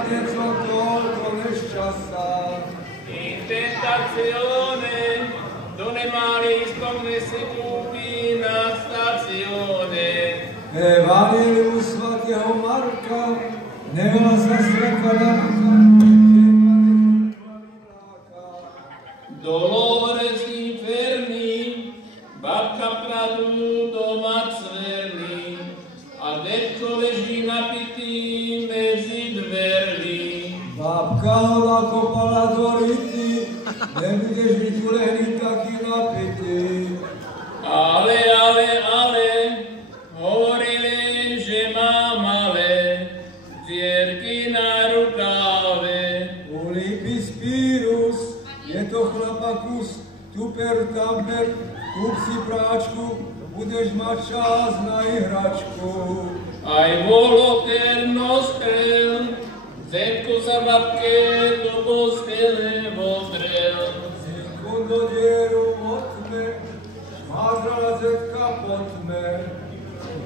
mladecom toľko nešťastá. In tentazione, donne male isconnesse tubi na stazione. Evangelium svatého Marka, nevela sa strekala, Dolores inferni, babka pradu doma cverli, a detko leží napitý mezi dvermi. Babka ho nakopala do rity, nebudeš byť ulehný taký napitý. Ale, hovorili, že má malé dierky na rukáve. Ulipis spirus, je to chlapakus, tuper tamper, kúp si práčku, budeš mať čas na ihračku. Aj voloker nostrel, zetko sa babke do postele vodrel. Zitku do dieru otme, šmátrala zetka potme.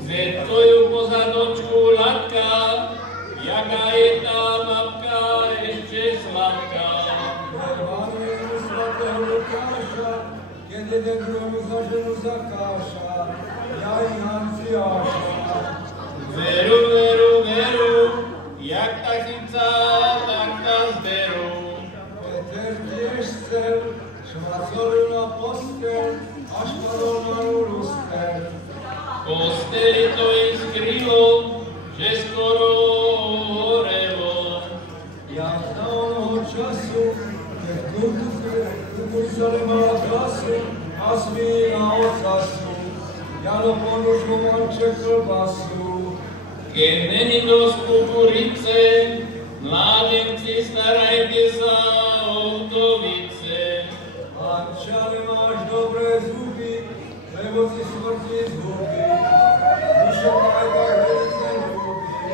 Zetko ju pozadočku latka, jaká je tá babka ešte sladká. Evangelium svatého Lukáša, keď jeden druhému za ženu zakáša, ja i Hanciáša. Veru, jak ta chyca, tak ta zberu. Peter tiež chcel, šmacoril na postel, až padol na luster. Posteli to jej skrylo, že skoro horelo. Jak na onoho času, keď Kukusa nemala klasu a smíla ocasu, Jano ponuž mu manče klbasu. Keď není dosť kukurice, mládenci starajte sa o vdovice. Manča, nemáš dobré zuby, lebo si smrti zhuby. Dušo maj tak veľce ľúbi.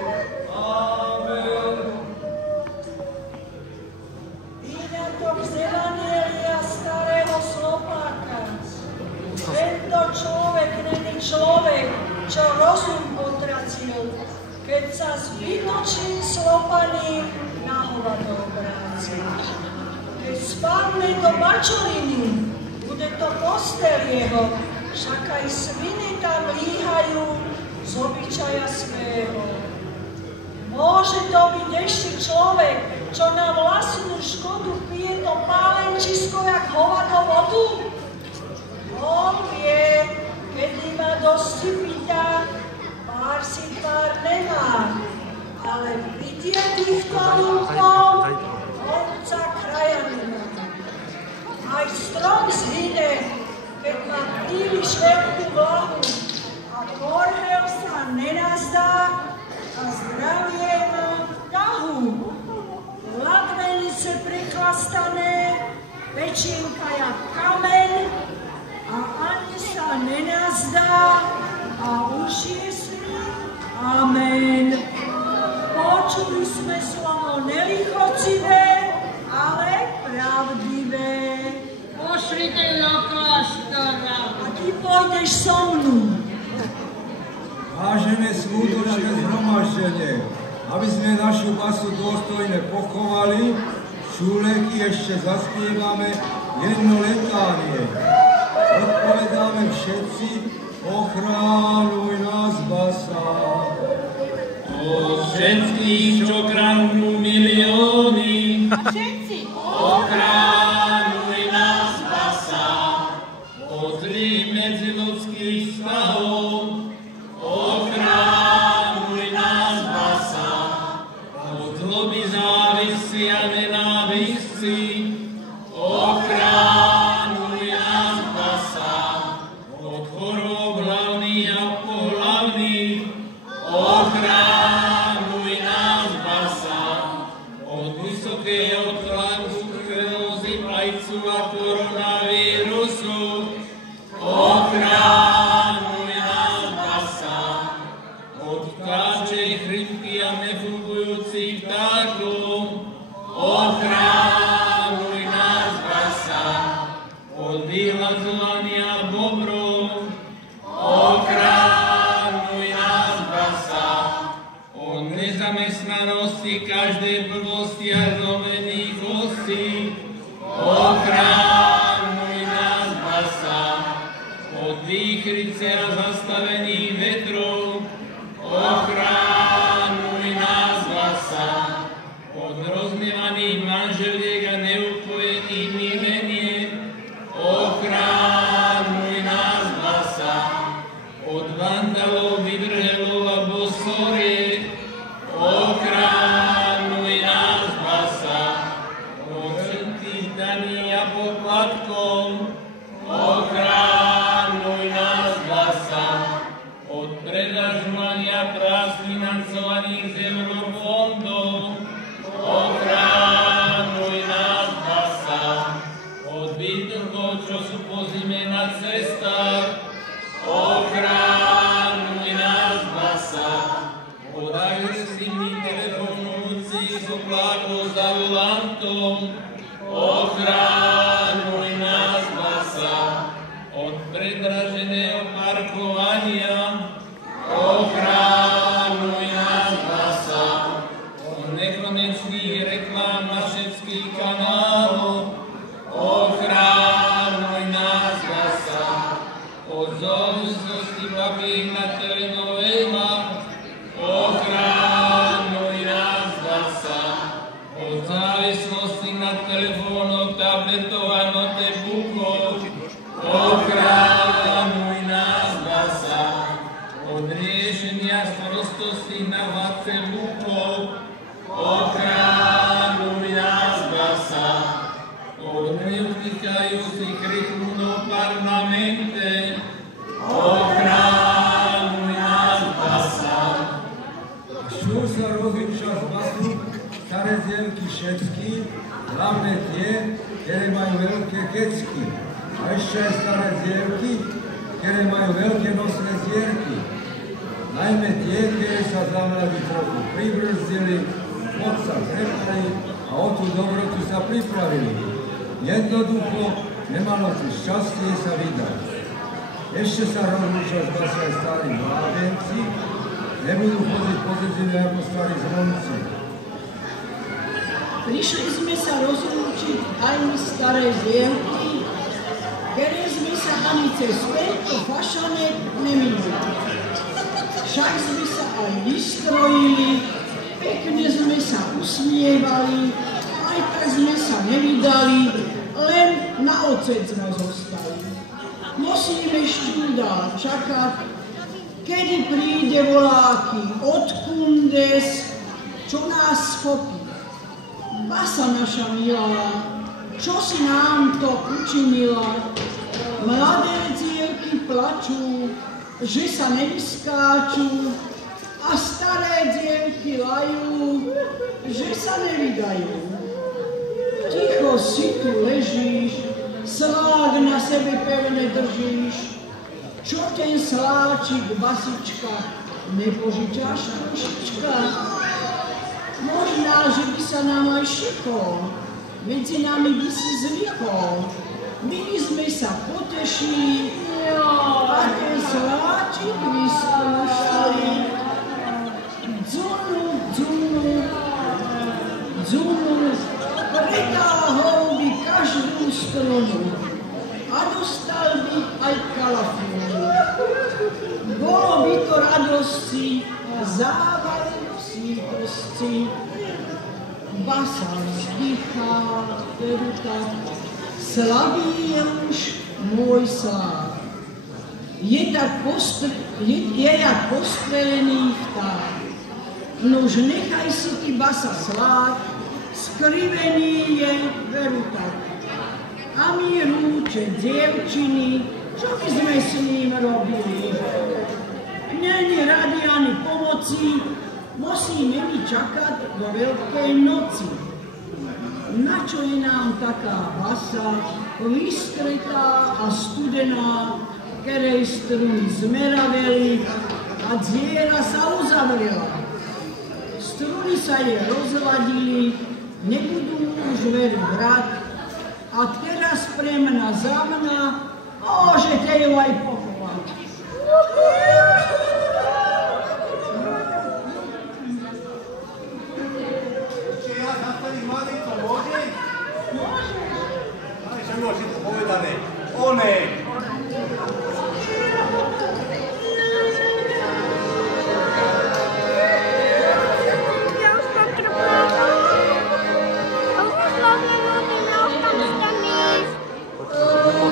Amen. Výňatok z Evanjelia starého Slopáka. Tento človek není človek, čo rozum potracil, keď sa zbytočným slopaním na hovado obrácil. Keď spadne do bačoriny, bude to postel jeho, však aj sviny tam líhajú z obyčaja svého. Môže to byť ešte človek, čo na vlastnú škodu pije to pálenčisko jak hovado vodu? On vie, kedy má dosti pýta, pár si pár nemá, ale pitie týchto lúkov obca kraja nemá. Aj strom zhyne, keď má príliš veľkú vlahu, a korhel sa nenazdá a zdravie má tahu. Ladvenice prechlastané, pečienka jak kameň, a ani sa nenazdá a už je sní. Amen. Počuli sme slovo nelichocivé, ale pravdivé. Pošlite do kláštora. A ty pôjdeš so mnou. Vážené súdružné zhromaždenie, aby sme našu basu dôstojne pochovali, šúleky ešte zaspievame jedno letánie. Odpovedáme všetci, ochránuj nás, basa. O všetkých, čo kradnú milióny, Všetci. ochránuj nás, basa. Od zlých medziludských vzťahov, ochránuj nás, basa. Od zloby, závisci a nenávisti, ochránuj nás, basa. Od chorôb hlavných a pohlavných, ochránuj nás, basa. Od vysokého tlaku, sklerózy, ajcu a koronavírusu, ochránuj nás, basa. Od vtáčej chrypky a nefungujúcich vtákov, ochránuj nás, basa. Od vyhľadzovania bobrov, ochránuj nás, basa. Od nezamestnanosti zamestnanosti každej prvosti a zlomených ostí. Ochránuj nás, Basa, od výchrice a zastavených vetrov. Ochránuj nás, Basa, od rozhnevaných manželiek a neupojených mileniek. Ochránuj nás, Basa, od vandalov, vyvrhelov a bosoriek. Ochránuj nás, Basa, od všetkých daní a poplatkov. Ochránuj nás, Basa, od predažovania prác financovaných z eurofondov. Ochránuj nás, Basa, od výdrhov, čo sú po zime na cestách. Ochránuj nás, Basa, od agresívnych telefonujúcich z oblákov za volantom. Ochránuj nás, Basa, od predraženého parkovania. Ochránuj nás, Basa, od nekonečných reklám na všetkých kanáloch. Ochránuj nás, Basa, od závislosti babiek na telenovelách. Ochránuj nás, Basa, od závislosti na telefónoch, tabletov a notebookov. Ochránuj nás, Basa, od riešenia sprostosti na Facebookov. Ochránuj nás, Basa, od neutýkajúcich rytmu do parlamente. Ochránuj nás, Basa. Šťúr sa rozlúčia z basu staré ziemky všetky, hlavne tie, ktoré majú veľké kecky. A ešte aj staré ziemky, ktoré majú veľké nosné zierky. Najmä tie, ktoré sa za mladí trochu pribrzdili, moc sa trepali a o tú dobrotu sa pripravili. Jednoducho nemalo tu šťastie sa vydať. Ešte sa rozlúčia z basu aj starí mládenci, nebudú chodiť po dedine ako starí zvonci. Prišli sme sa rozlúčiť aj my staré ziemky, ktoré sme sa ani cez tento fašanet neminuli. Však sme sa aj vystrojili, pekne sme sa usmievali, aj tak sme sa nevydali, len na ocet sme zostali. Musíme šťúda čakať, kedy príde voláky od Kundes, čo nás schopí. Basa naša milá, čo si nám to učinila? Mladé dievky plačú, že sa nevyskáču, a staré dievky lajú, že sa nevydajú. Ticho si tu ležíš, slák na sebe pevne držíš. Čo ten sláčik, basička, nepožičaš trošička? Možná, že by sa nám aj šikol, medzi nami by si zvykol. My by sme sa potešili a ten sláčik vyskúšali. Dzunu, dzunu, dzunu, pretáhol by každú strunu a dostal by aj kalafónu. Bolo by to radosti, zábavy v sítosti. Basa vzdychá, peruta, slabý je už môj sláv. Je jak postrelený vták. Nož nechaj si ty, Basa, sláť, skrivený je veru tak. A my rúče dievčiny, čo by sme s ním robili? Není rady ani pomoci, musíme my čakať do Veľkej noci. Na čo je nám taká basa, vystretá a studená, kerej struny zmeraveli a dziera sa uzavrela. Struny sa jej rozladili, nebudú už veru brať, a teraz pre mňa za mňa môžete ju aj pochovať. Pone.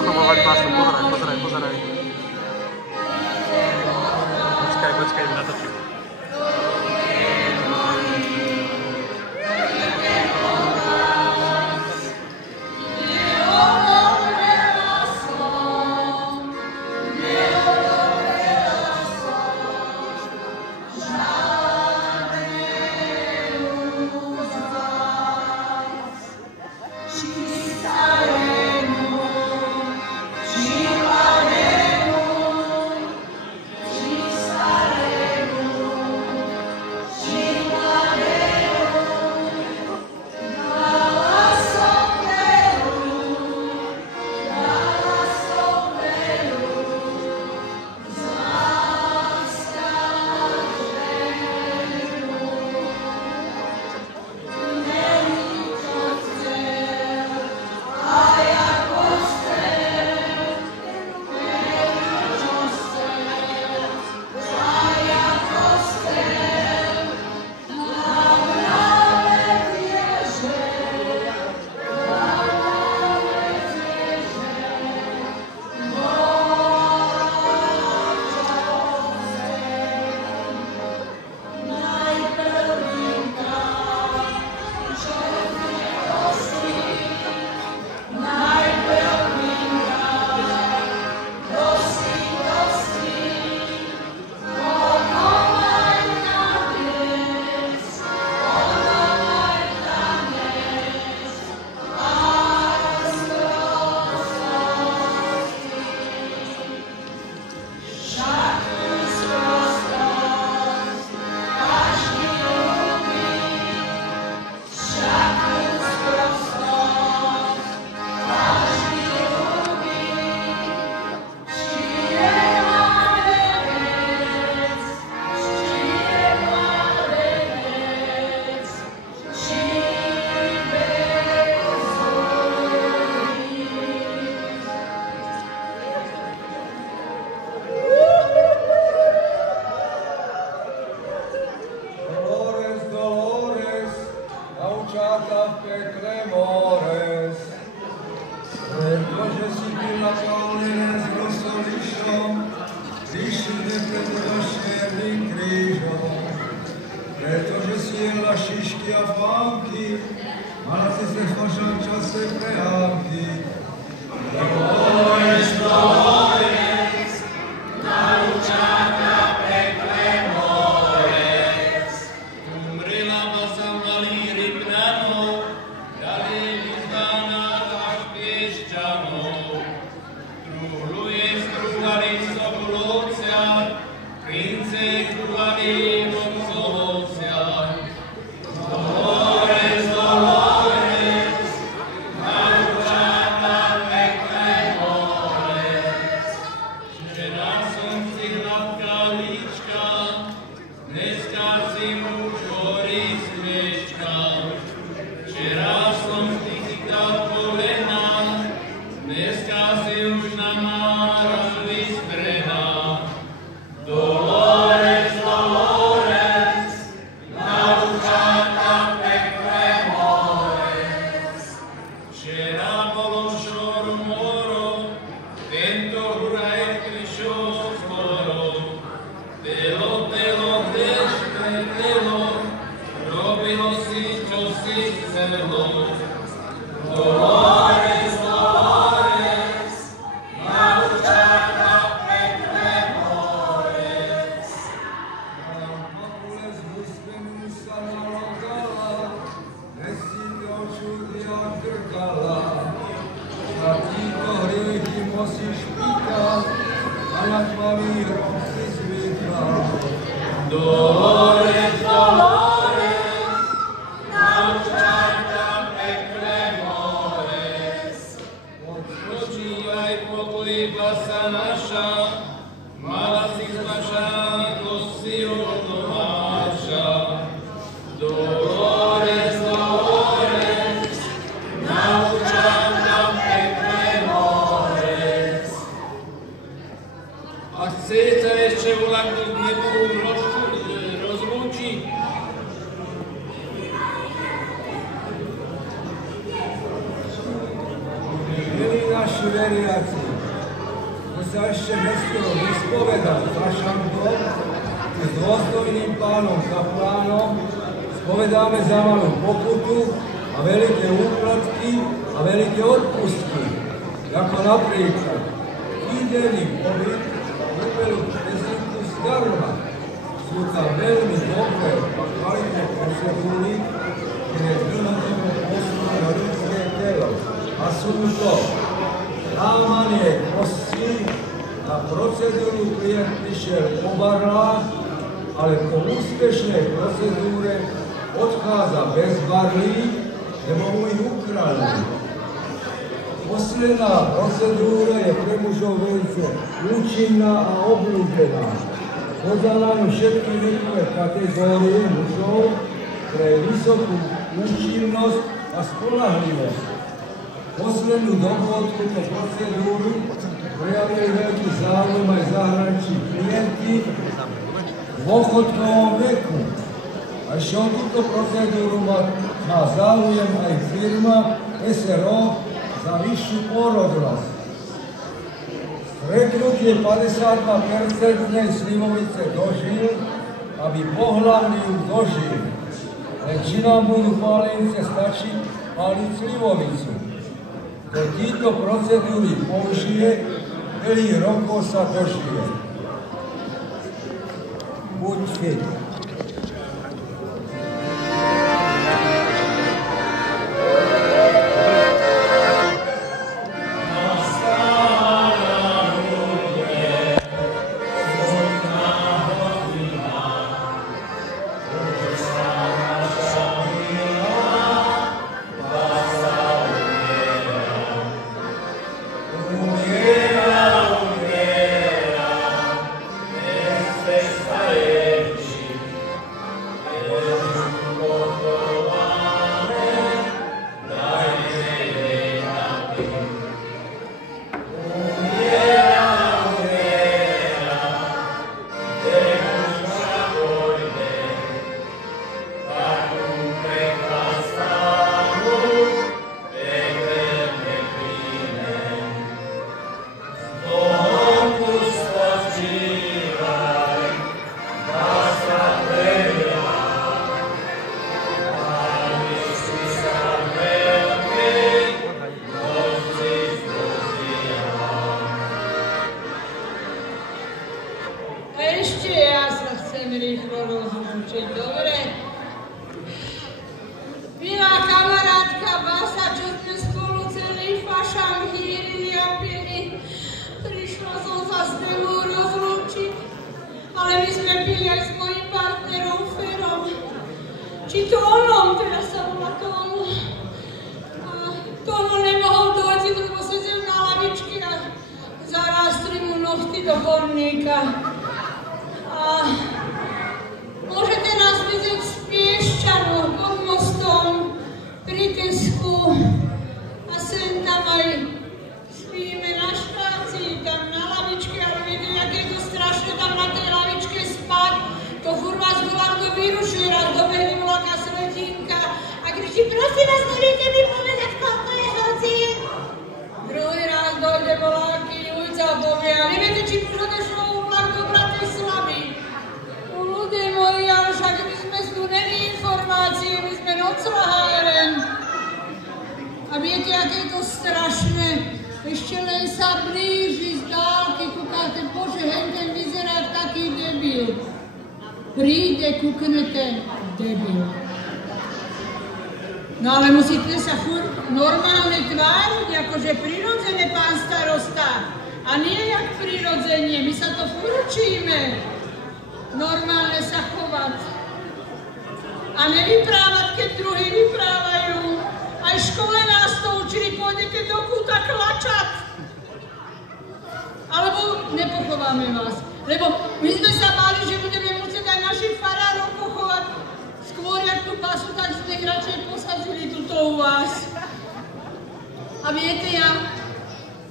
Pochować masę, pozeraj. Poczekaj, na to cicho. Naučam tam pekle more, naši veriaci, kto sa ešte nestalo vyspovedať za šantom, s dôstojným pánom kaplánom, spovedáme za malú pokutu a veľké úplatky a veľké odpustky, ako napríklad týdenný pobyt kúpelu pesinku zdarma. Sú tam veľmi dobré a kvalitné procedúry, ktoré dlhodobo posunú na ľudské telo. A sú to lámanie kostí, na procedúru klient prišiel po barlách, ale po úspešnej procedúre odchádza bez barlí, lebo mu ich ukradli. Posledná procedúra je pre mužov veľmi účinná a obľúbená. Podávajú všetky vekové kategórie mužov pre vysokú účinnosť a spoľahlivosť. Poslednú dobu od túto procedúru prejavili veľký záujem aj zahraniční klienti v dôchodkovom veku. A ešte o túto procedúru má záujem aj firma SRO za vyššiu pôrodnosť. Streknutie 52% slivovice dožil, aby pohlavný ju dožil. Len či nám budú pálenice stačiť páliť slivovicu. Kto títo procedúry použije, veľkých rokov sa dožije. Buď fit. Príde, kúknete, debil. No ale musíte sa furt normálne tváriť, akože prirodzene, pán starosta. A nie jak prirodzene, my sa to furt učíme. Normálne sa chovať. A nevyprávať, keď druhí vyprávajú. Aj v škole nás to učili, pôjdete do kúta klačať. Alebo nepochováme vás. Lebo my sme sa báli, že budeme musieť aj našich farárov pochovať. Skôr, jak tú pasu, tak sme ich radšej posadzili tuto u vás. A viete, ja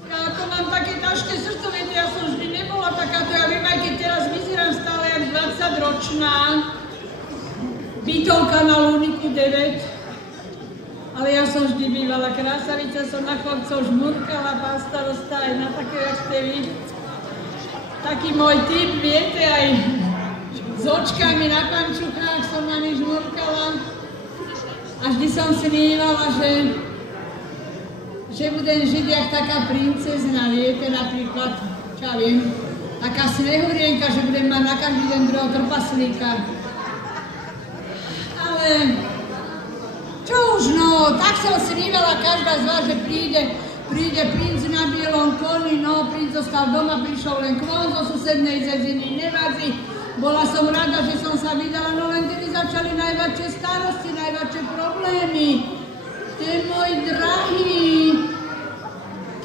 to mám také ťažké srdce, viete, ja som vždy nebola takáto, ja viem, aj keď teraz vyzerám stále jak 20-ročná, bytovka na Lúniku 9. Ale ja som vždy bývala krásavica, som na chlapcov žmurkala, pán starosta, aj na také, jak ste vy. Taký môj typ, viete, aj s očkami na pančuchách som na nich žmurkala. A vždy som snívala, že budem žiť jak taká princezna, viete, napríklad, čo ja viem, taká snehurienka, že budem mať na každý deň druhého trpaslíka. Ale čo už, no, tak som snívala každá z vás, že príde princ na bielom koni, no, princ zostal doma, prišiel len kvon zo susednej zeziny, nevadí. Bola som rada, že som sa vydala, no len tedy začali najväčšie starosti, najväčšie problémy. Ten môj drahý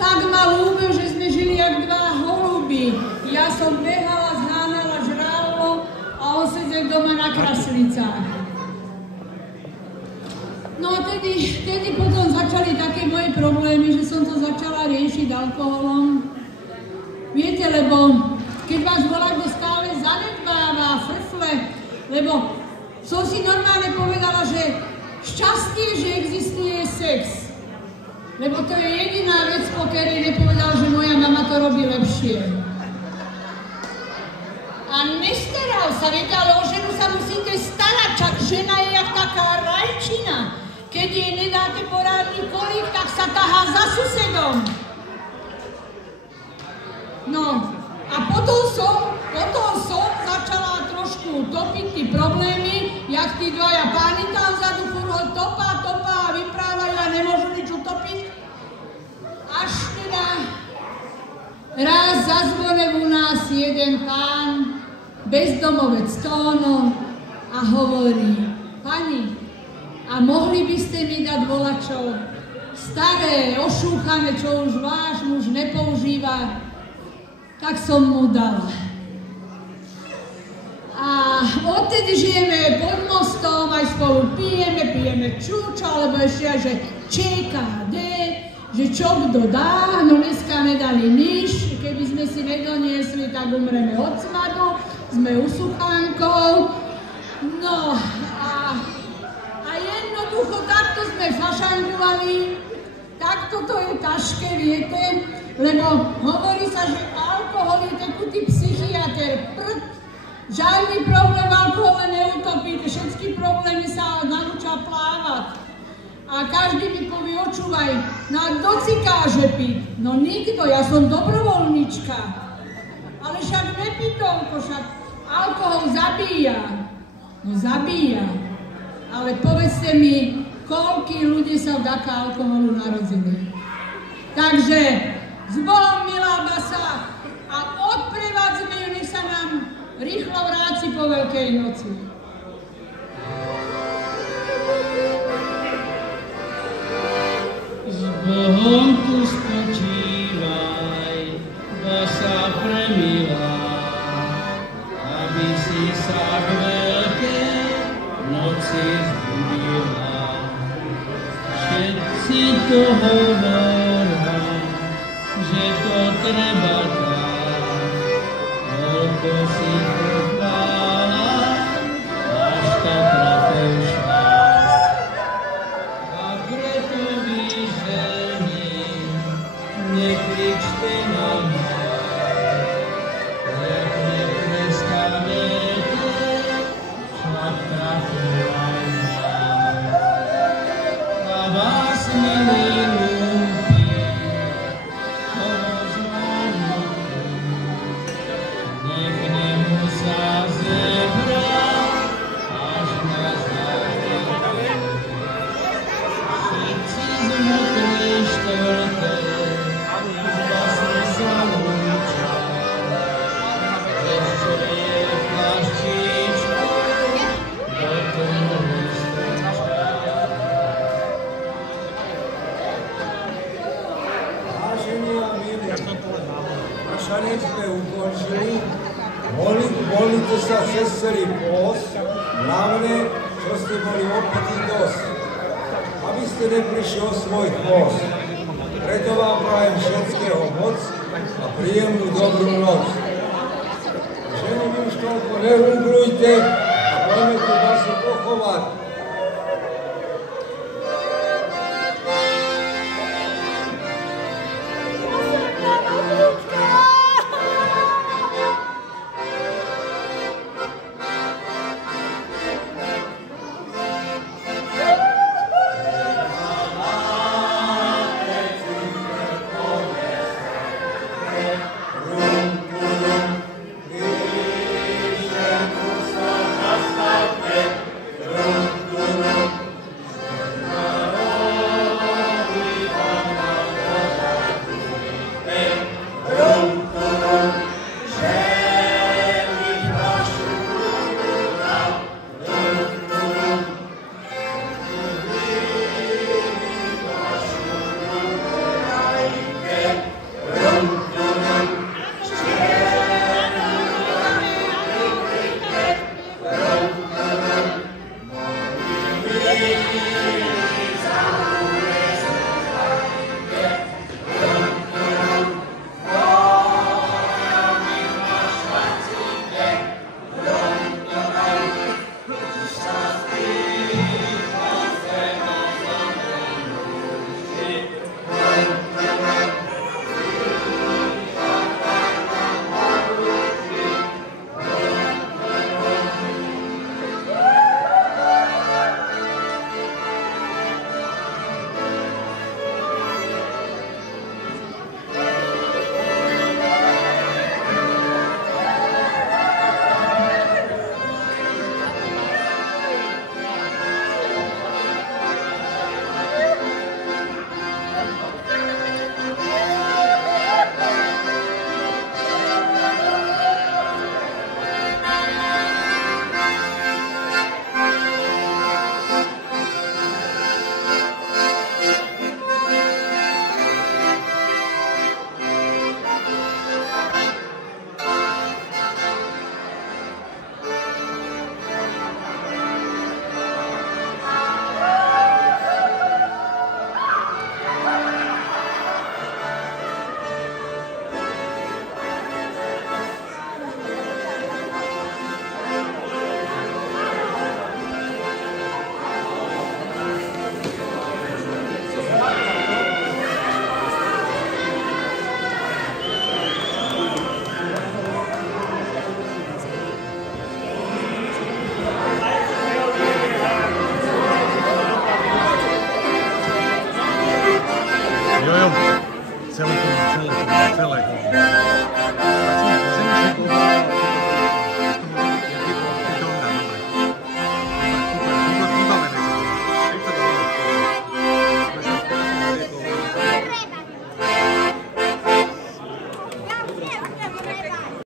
tak ma ľúbil, že sme žili jak dva holuby. Ja som behala, zháňala žralo a on sedel doma na kraslicách. No a tedy potom začali také moje problémy, že som to začala riešiť alkoholom. Viete, lebo keď vás volakto stále zanedbáva, frfle, lebo som si normálne povedala, že šťastie, že existuje sex. Lebo to je jediná vec, po ktorej nepovedal, že moja mama to robí lepšie. A nestaral sa, viete, ale o ženu sa musíte starať, čak žena je jak taká rajčina. Keď jej nedáte porádny kolík, tak sa tahá za susedom. No, a potom som začala trošku topiť tie problémy, jak tí dvaja páni tam vzadu furt topa a vyprávajú a nemôžu nič utopiť. Až teda raz zazvonil u nás jeden pán, bezdomovec Tóno, a hovorí: pani, a mohli by ste mi dať volačo staré, ošúchané, čo už váš muž nepoužíva? Tak som mu dala. A odtedy žijeme pod mostom, aj spolu pijeme čučo, alebo ešte aj, že ČKD, že čo kto dá, no dneska nedali nič, keby sme si nedoniesli, tak umreme od smadu, sme usuchánkou. No a jednoducho takto sme fašangovali, takto to je ťažké, viete, lebo hovorí sa, že alkohol je tekutý psychiater, žiadny problém v alkohole neutopíte, všetky problémy sa naučia plávať. A každý mi povie: očúvaj, no a kto si káže piť? No nikto, ja som dobrovoľnička. Ale však nepí toľko, však alkohol zabíja. No zabíja. Ale povedzte mi, koľkí ľudí sa vďaka alkoholu narodili. Takže s Bohom, milá basa, a odprevádzme ju, nech sa nám rýchlo vráci po Veľkej noci. S Bohom tu spočívaj, basa premilá, aby si sa k Veľkej noci zbudila. Všetci to hovoria, že to treba tak, koľko si pochvála, až tá trafešná. A preto vy ženy, nekričte na mňa, lebo neprestanete, však trafujem mňa. A vás milujúci, nech nemusá zebrať až na záver. Všetci sme tej štvrtej, zda sme sa lúčia. Ešte je plaštičko do toho mestečka. Vážení a milí, Fašanec sme ukončili. Molite sa cez celý pôst, hlavne, čo ste boli opití dosť, aby ste neprišli o svoj chvost. Preto vám prajem všetkého moc a príjemnú dobrú noc. Ženy, vy už toľko nerunglujte a poďme tú basu pochovať.